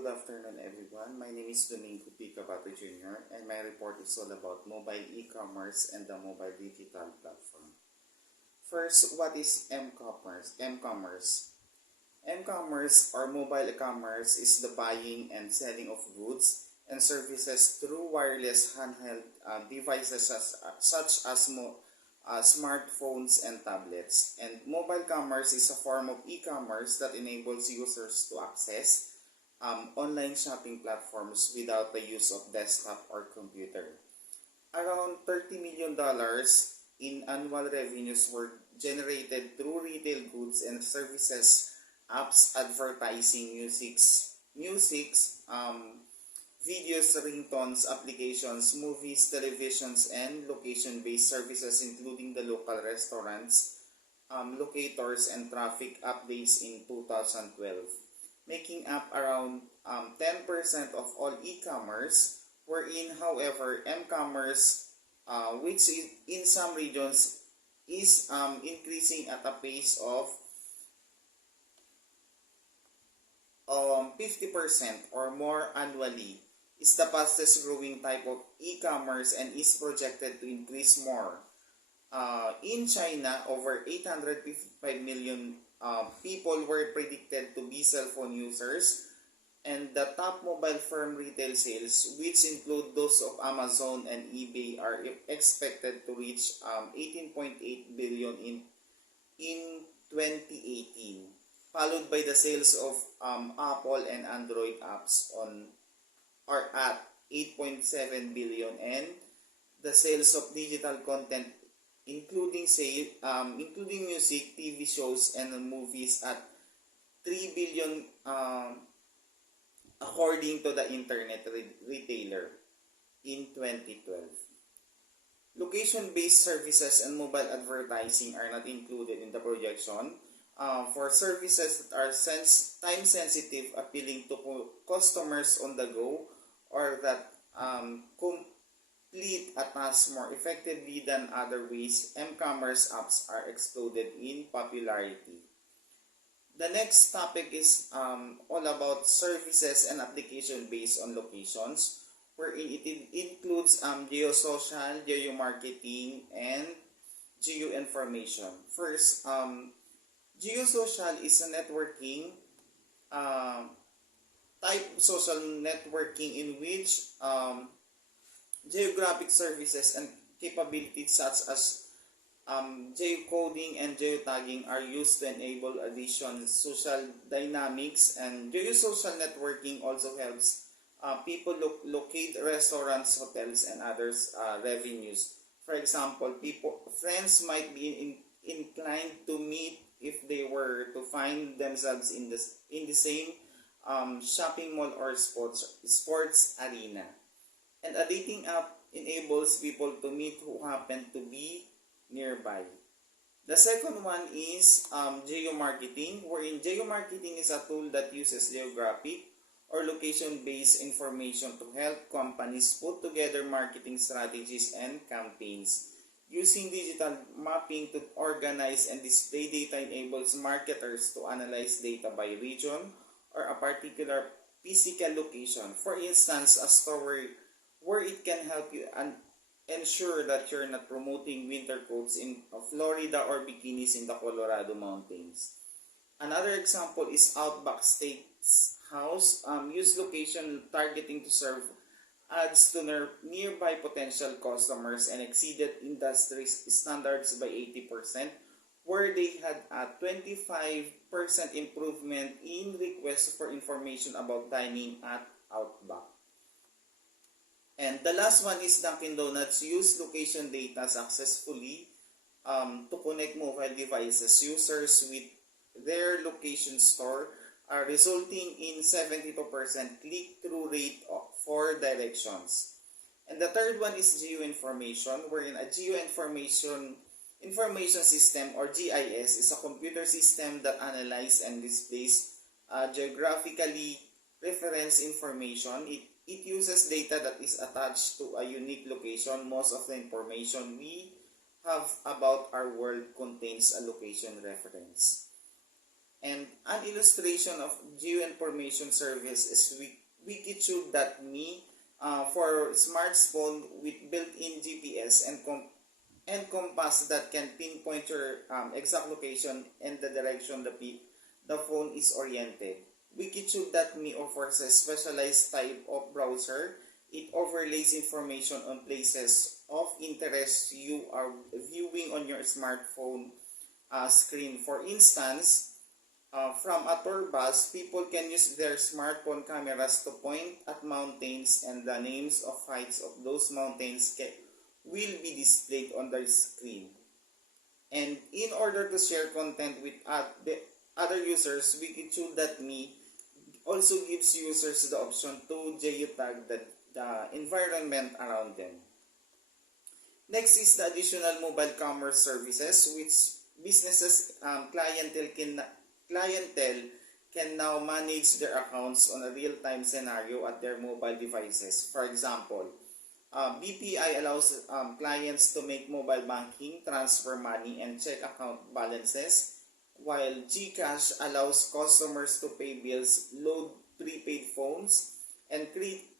Good afternoon, everyone. My name is Domingo P. Cabato Jr. and my report is all about mobile e-commerce and the mobile digital platform. First, what is m-commerce? M-commerce or mobile commerce is the buying and selling of goods and services through wireless handheld devices such as smartphones and tablets. And mobile commerce is a form of e-commerce that enables users to access online shopping platforms without the use of desktop or computer. Around $30 million in annual revenues were generated through retail goods and services, apps, advertising, videos, ringtones, applications, movies, televisions, and location-based services including the local restaurants, locators, and traffic updates in 2012, making up around 10% of all e-commerce, wherein, however, m-commerce, which in some regions is increasing at a pace of 50% or more annually, is the fastest growing type of e-commerce and is projected to increase more. In China, over 855 million people were predicted to be cell phone users, and the top mobile phone retail sales, which include those of Amazon and eBay, are expected to reach 18.8 billion in 2018, followed by the sales of Apple and Android apps are at 8.7 billion, and the sales of digital content including music, TV shows, and movies at 3 billion according to the internet retailer in 2012. Location-based services and mobile advertising are not included in the projection. For services that are time-sensitive, appealing to customers on the go, or that complete a task more effectively than other ways, m-commerce apps are exploded in popularity. The next topic is all about services and application based on locations, wherein it includes geosocial, geomarketing, and geoinformation. First, geosocial is a networking type social networking in which geographic services and capabilities such as geocoding and geotagging are used to enable addition social dynamics, and geosocial networking also helps people locate restaurants, hotels, and others revenues. For example, friends might be inclined to meet if they were to find themselves in the same shopping mall or sports arena. And a dating app enables people to meet who happen to be nearby. The second one is geomarketing, wherein geomarketing is a tool that uses geographic or location-based information to help companies put together marketing strategies and campaigns. Using digital mapping to organize and display data enables marketers to analyze data by region or a particular physical location. For instance, a store where it can help you ensure that you're not promoting winter coats in Florida or bikinis in the Colorado mountains. Another example is Outback Steakhouse. Use location targeting to serve ads to nearby potential customers and exceeded industry standards by 80%, where they had a 25% improvement in requests for information about dining at Outback. And the last one is Dunkin' Donuts. Use location data successfully to connect mobile devices users with their location store, resulting in 72% click-through rate for directions. And the third one is geoinformation, wherein a geoinformation system, or GIS, is a computer system that analyzes and displays geographically reference information. It uses data that is attached to a unique location. Most of the information we have about our world contains a location reference. And an illustration of geoinformation service is Wikitube.me for smartphone with built-in GPS and compass that can pinpoint your exact location and the direction the phone is oriented. Wikitube.me offers a specialized type of browser. It overlays information on places of interest you are viewing on your smartphone screen. For instance, from a tour bus, people can use their smartphone cameras to point at mountains, and the names of heights of those mountains will be displayed on the screen. And in order to share content with the other users, Wikitube.me also gives users the option to geotag the environment around them. Next is the additional mobile commerce services, which businesses clientele can now manage their accounts on a real-time scenario at their mobile devices. For example, BPI allows clients to make mobile banking, transfer money, and check account balances, while GCash allows customers to pay bills, load prepaid phones, and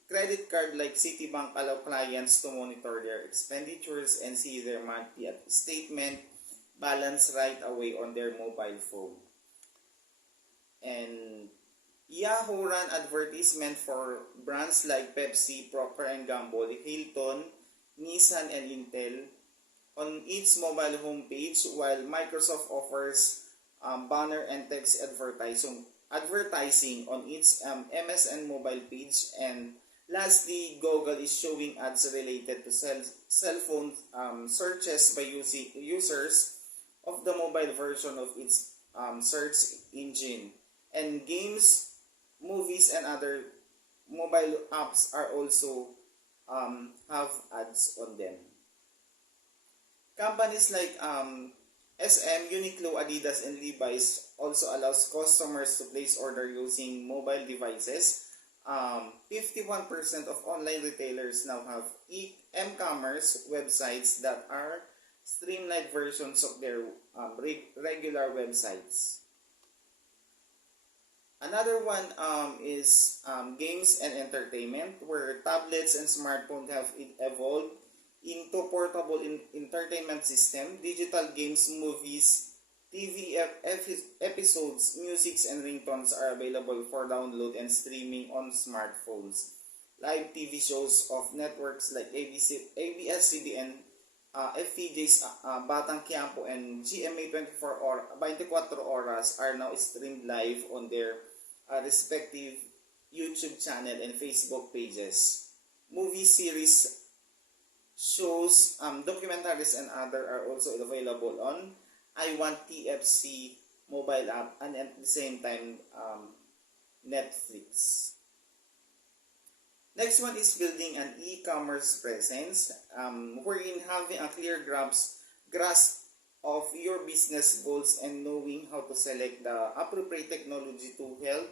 credit card like Citibank allow clients to monitor their expenditures and see their monthly statement balance right away on their mobile phone. And Yahoo ran advertisement for brands like Pepsi, Procter & Gamble, Hilton, Nissan, and Intel on its mobile homepage, while Microsoft offers banner and text advertising on its MSN mobile page. And lastly, Google is showing ads related to cell phone searches by users of the mobile version of its search engine. And games, movies, and other mobile apps are also have ads on them. Companies like SM, Uniqlo, Adidas, and Levi's also allows customers to place order using mobile devices. 51% of online retailers now have e-commerce websites that are streamlined versions of their regular websites. Another one is games and entertainment, where tablets and smartphones have evolved into portable entertainment system. Digital games, movies, TV episodes, musics, and ringtones are available for download and streaming on smartphones. Live TV shows of networks like ABS-CBN, FTJ's Batang Quiapo, and GMA 24 Oras are now streamed live on their respective YouTube channel and Facebook pages. Movie series, shows, documentaries, and other are also available on I Want TFC mobile app, and at the same time Netflix. Next one is building an e-commerce presence, wherein having a clear grasp of your business goals and knowing how to select the appropriate technology to help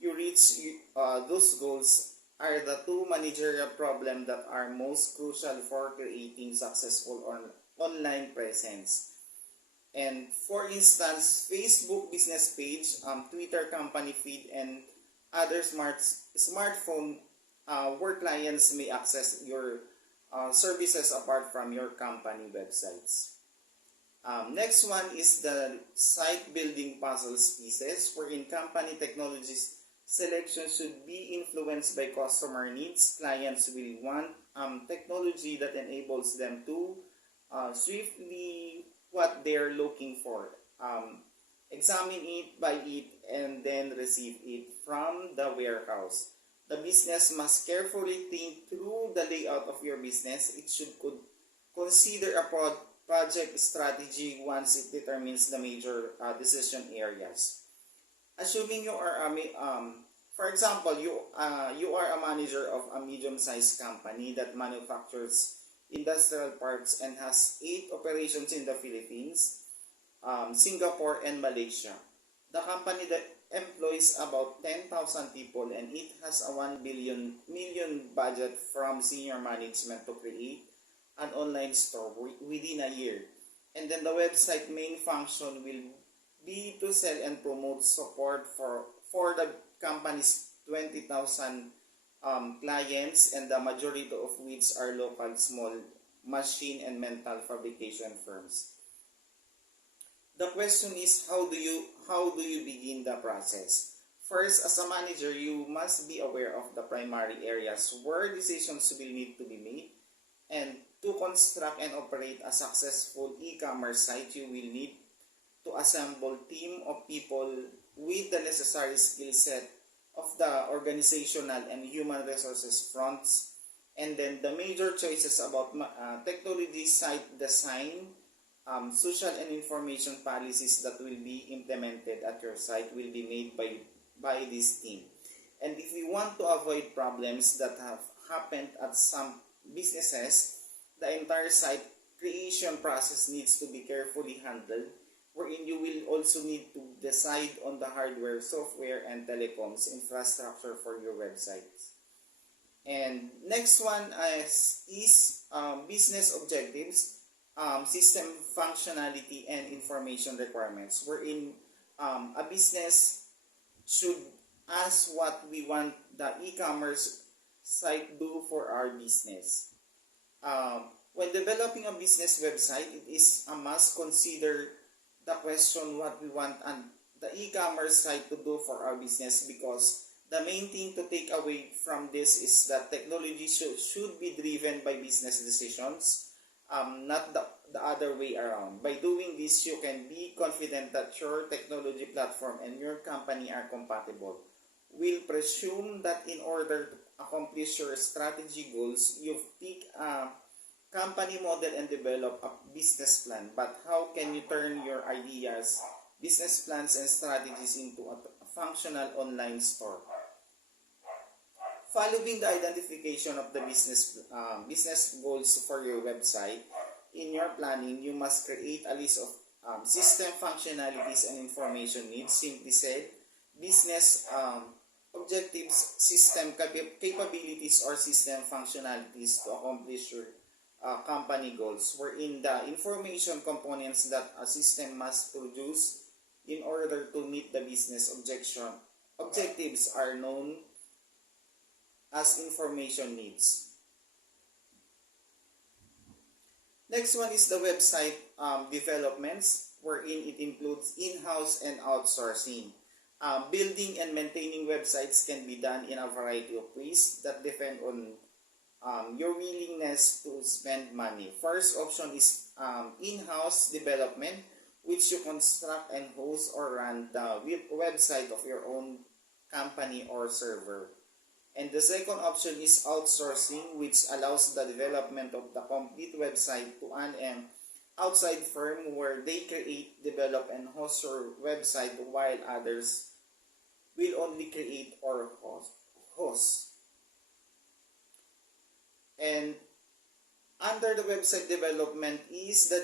you reach those goals are the two managerial problems that are most crucial for creating successful online presence. And for instance, Facebook business page, Twitter company feed, and other smartphone where clients may access your services apart from your company websites. Next one is the site building puzzles pieces, wherein company technologies selection should be influenced by customer needs. Clients will want technology that enables them to swiftly what they're looking for. Examine it, buy it, and then receive it from the warehouse. The business must carefully think through the layout of your business. It should consider a project strategy once it determines the major decision areas. Assuming you are for example, you are a manager of a medium-sized company that manufactures industrial parts and has 8 operations in the Philippines, Singapore, and Malaysia. The company that employs about 10,000 people, and it has a 1 million budget from senior management to create an online store within a year. And then the website main function will be to sell and promote support for the company's 20,000 clients, and the majority of which are local small machine and metal fabrication firms. The question is, how do you begin the process? First, as a manager, you must be aware of the primary areas where decisions will need to be made, and to construct and operate a successful e-commerce site, you will need to assemble team of people with the necessary skill set of the organizational and human resources fronts, and then the major choices about technology, site design, social and information policies that will be implemented at your site will be made by this team. And if we want to avoid problems that have happened at some businesses, the entire site creation process needs to be carefully handled, wherein you will also need to decide on the hardware, software, and telecoms infrastructure for your websites. And next one is business objectives, system functionality, and information requirements, wherein a business should ask what we want the e-commerce site do for our business. When developing a business website, it is a must consider the question what we want and the e-commerce site to do for our business, because the main thing to take away from this is that technology should be driven by business decisions, not the other way around. By doing this, you can be confident that your technology platform and your company are compatible. We'll presume that in order to accomplish your strategy goals, you've picked a company model and develop a business plan. But how can you turn your ideas, business plans, and strategies into a functional online store? Following the identification of the business goals for your website, in your planning, you must create a list of system functionalities and information needs. Simply said, business objectives, system capabilities, or system functionalities to accomplish your company goals, wherein the information components that a system must produce in order to meet the business objectives are known as information needs. Next one is the website developments, wherein it includes in-house and outsourcing. Building and maintaining websites can be done in a variety of ways that depend on your willingness to spend money. First option is in-house development, which you construct and host or run the website of your own company or server. And the second option is outsourcing, which allows the development of the complete website to an outside firm, where they create, develop, and host your website, while others will only create or host. And under the website development is the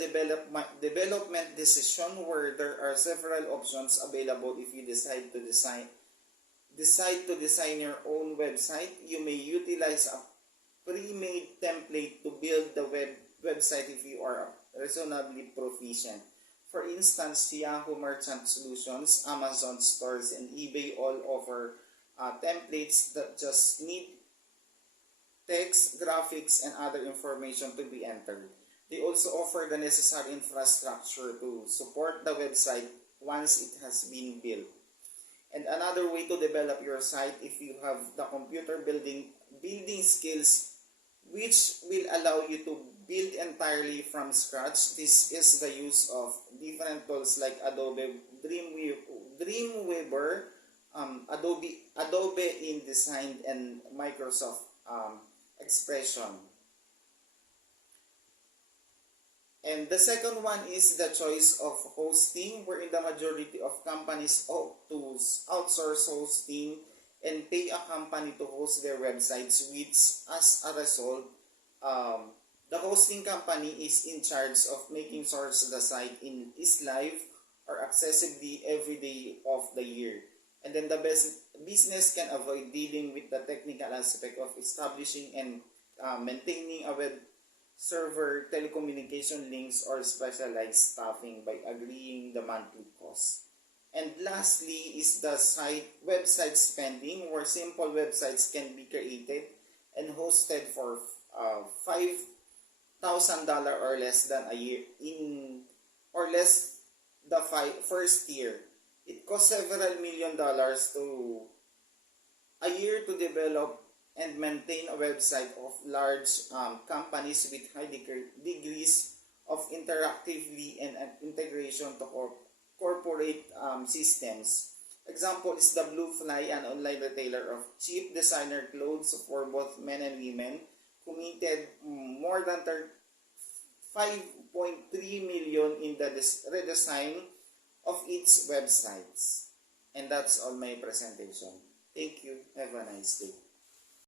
development decision, where there are several options available. If you decide to design your own website, you may utilize a pre-made template to build the website if you are reasonably proficient. For instance, Yahoo Merchant Solutions, Amazon Stores, and eBay all offer templates that just need text, graphics, and other information to be entered. They also offer the necessary infrastructure to support the website once it has been built. And another way to develop your site, if you have the computer building skills, which will allow you to build entirely from scratch, this is the use of different tools like Adobe Dreamweaver, Adobe InDesign, and Microsoft Expression. And the second one is the choice of hosting, wherein the majority of companies opt to outsource hosting and pay a company to host their websites, which as a result, the hosting company is in charge of making sure the site is live or accessibly every day of the year. And then the business can avoid dealing with the technical aspect of establishing and maintaining a web server, telecommunication links, or specialized staffing by agreeing the monthly cost. And lastly is the website spending, where simple websites can be created and hosted for $5,000 or less than a year in or less the first year. It costs several million dollars to a year to develop and maintain a website of large companies with high degrees of interactively and integration to corporate systems. Example is the Blue Fly, an online retailer of cheap designer clothes for both men and women, committed more than 5.3 million in the redesign of its websites. And that's all my presentation. Thank you. Have a nice day.